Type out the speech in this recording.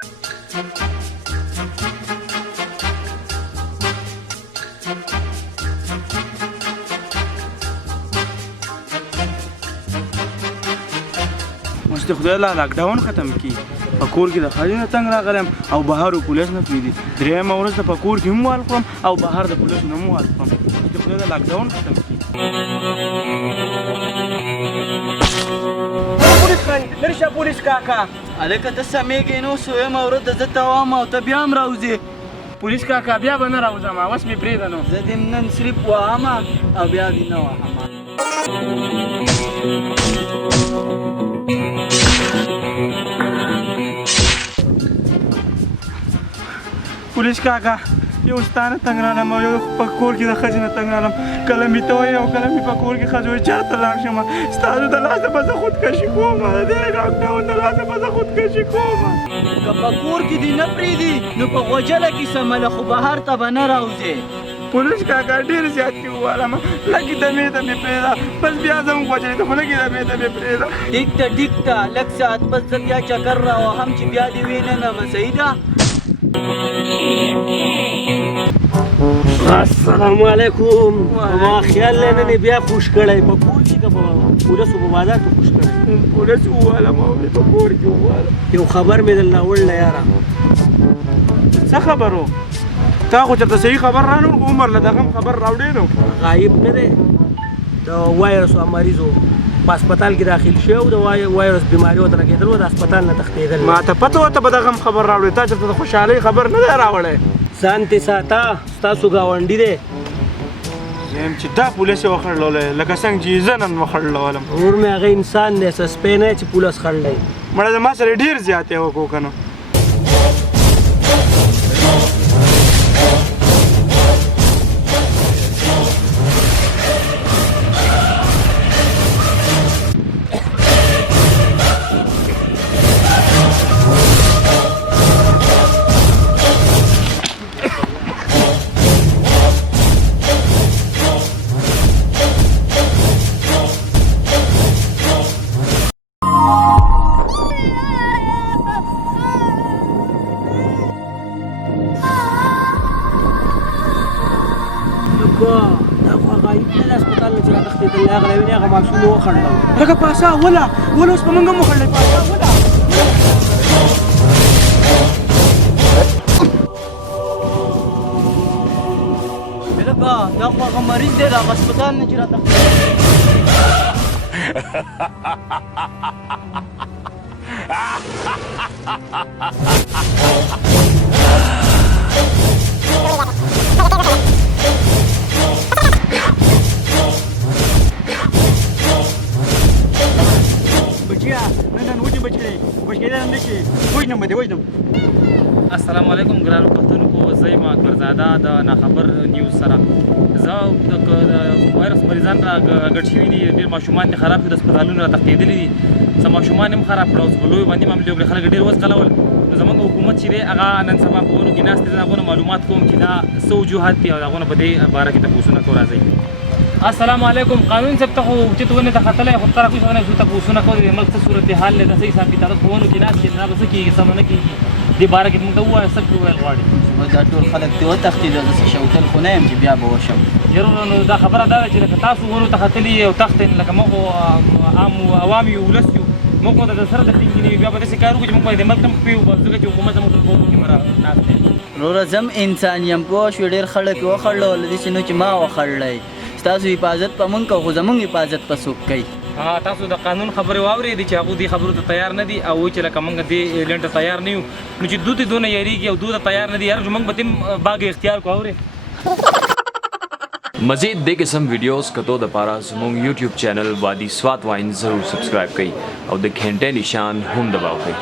اوس د خدای له لاکډاون ختم کي په کور کې د ښځې نه تنګ راغلی یم او بهر پولیس نه پرېږدي درېیمه ورځ د په کور کې هم وال خورم او بهر د پولیسو نه هم وال خورم د خدای له لاکډاون ختم کي پولیس خاني لرې شه پولیس کاکا هلکه ته سمېږې نو سویمه ورځ د زه ته وایم او ته بیا هم راوځې پولیس کاکا بیا به نه راوځم اوس مې پرېږده نو زه دې نن صرف وهمه او بیا دې نه وهمه پولیس کاکا یو ستا نه تنګ رالم او یو په کور کې د ښځې نه تنګ رالم کله مې ته وایې او کله مې په کور کې ښځه وایي چېرته لاړ شم ستاسو د لاسه به زه خودکشي کوم د دې لاکډاون د لاسه به زه خودکشي کوم که په کور کې دې نه پرېږدي نو په غوجله کې سمله خو بهر ته به نه راوځې پولیس کاکا ډېر زیات کې ووالم لږې دمې ته مې پرېږده بس بیا زه هم غوجلې ته خو لږې دمې ته مې پرېږده ټیک ته لږ ساعت پس زه بیا چکر راوهم چې بیا دې ویننمه صحیح ده السلام علیکم ما خیال نن بیا خوش کړی په کور کې که په پولیسو په بازار کې خوش کړی پولیس ووالم او په کور کې ووالم یو خبر مې درله وړله یاره څه خبر و تا خو چېرته صحیح خبر رانه خو عمر له دغه هم خبر راوړې نو غایب نه دی د وایرس مریض و په هسپتال کې داخل شوی و د وایرس بیماري ورته لګېدل و د هسپتال نه تښتېدل ما ته پته وه ته به دغه هم خبر راوړې تا چېرته د خوشحالۍ خبر نه دی راوړی ځان تې ساته ستاسو ګاونډي دی یم چې دا پولیس یې وخړلولی لکه څنګه چې زه نن وخړلولم ور مې هغه انسان دی سسپی نه چې پولیس خړلی مړه زما سره ډېر زیات یې وکړو که نو دا خو غایب نه د هسپتال نه چې راتښتېدل هغه راوینې هغه ماشوم وخړله لکه پاسه وله اوس په موږ هم وخړلی پاسه وله هلکه دا خو هغه مریض دی د هغه هسپتال نه چې راتښتېدلی السلام علیکم ګرانو کتونکو زه یم اکبرزاده د ناخبر نیوز سره زه د وایرس مریضان راګډ شوي دي ډېر ماشومان دي خراب شوي د هسپتالونو راتښتېدلي دي څه ماشومان هم خراب کړه اوس په لویو باندې معاملې وکړې خلک ډېر وځغلول نو زموږ حکومت چې دی هغه نن سبا په ونو کې ناست دی د هغو نه معلومات کوم چې دا څه وجوهات دي او د هغو نه په دې باره کې تپوسونه کوو راځئ السلام علیکم قانون صاحب ته خو اوچت ونې ته ختلی خو ته راکوي څه تپوسونه کوو د دې ملک څه صورتحال دی د څه حساب کتاب په ونو کې ناست دی دا به څه کېږي څه نه کېږي دې باره کې موږ ته ووایه څه ویل غواړي دا ټول خلک دې وتښتېدل زه څه شوتل خو نه یم چې بیا به وشم ضرور نو دا خبره دا ده چې لکه تاسو ونو ته ختلي او تښتئ لکه موږ عام عوام یو ولس یو موږ خو د سره د ټینګې نه بیا به داسې کار وکړو چې موږ به د ملک هم پوهېږو بس ځکه چې حکومت زموږ په کورونو کې ناست دی وروره زه هم انسان یم پوه شوې ډېر خلک یې وخړلول داسې نو چې ما وخړلی ستاسو حفاظت په موږ کوو خو زموږ حفاظت په څوک کوي تاسو د قانون خبرې واورېدې چې هغوی دې خبرو ته تیار نه دي او وایي چې لکه موږ دې ایونټ ته تیار نه یو نو چې دوی ته دونه یېرېږي او دوی ته تیار نه دي یاره موږ به تیم باغ اختیار کو اورې मज़ीद दे किस्म वीडियोस कतो द पारा समूंग यूट्यूब चैनल वादी स्वात वाइन ज़रूर सब्सक्राइब कई और द घंटे निशान हम दबाओ कई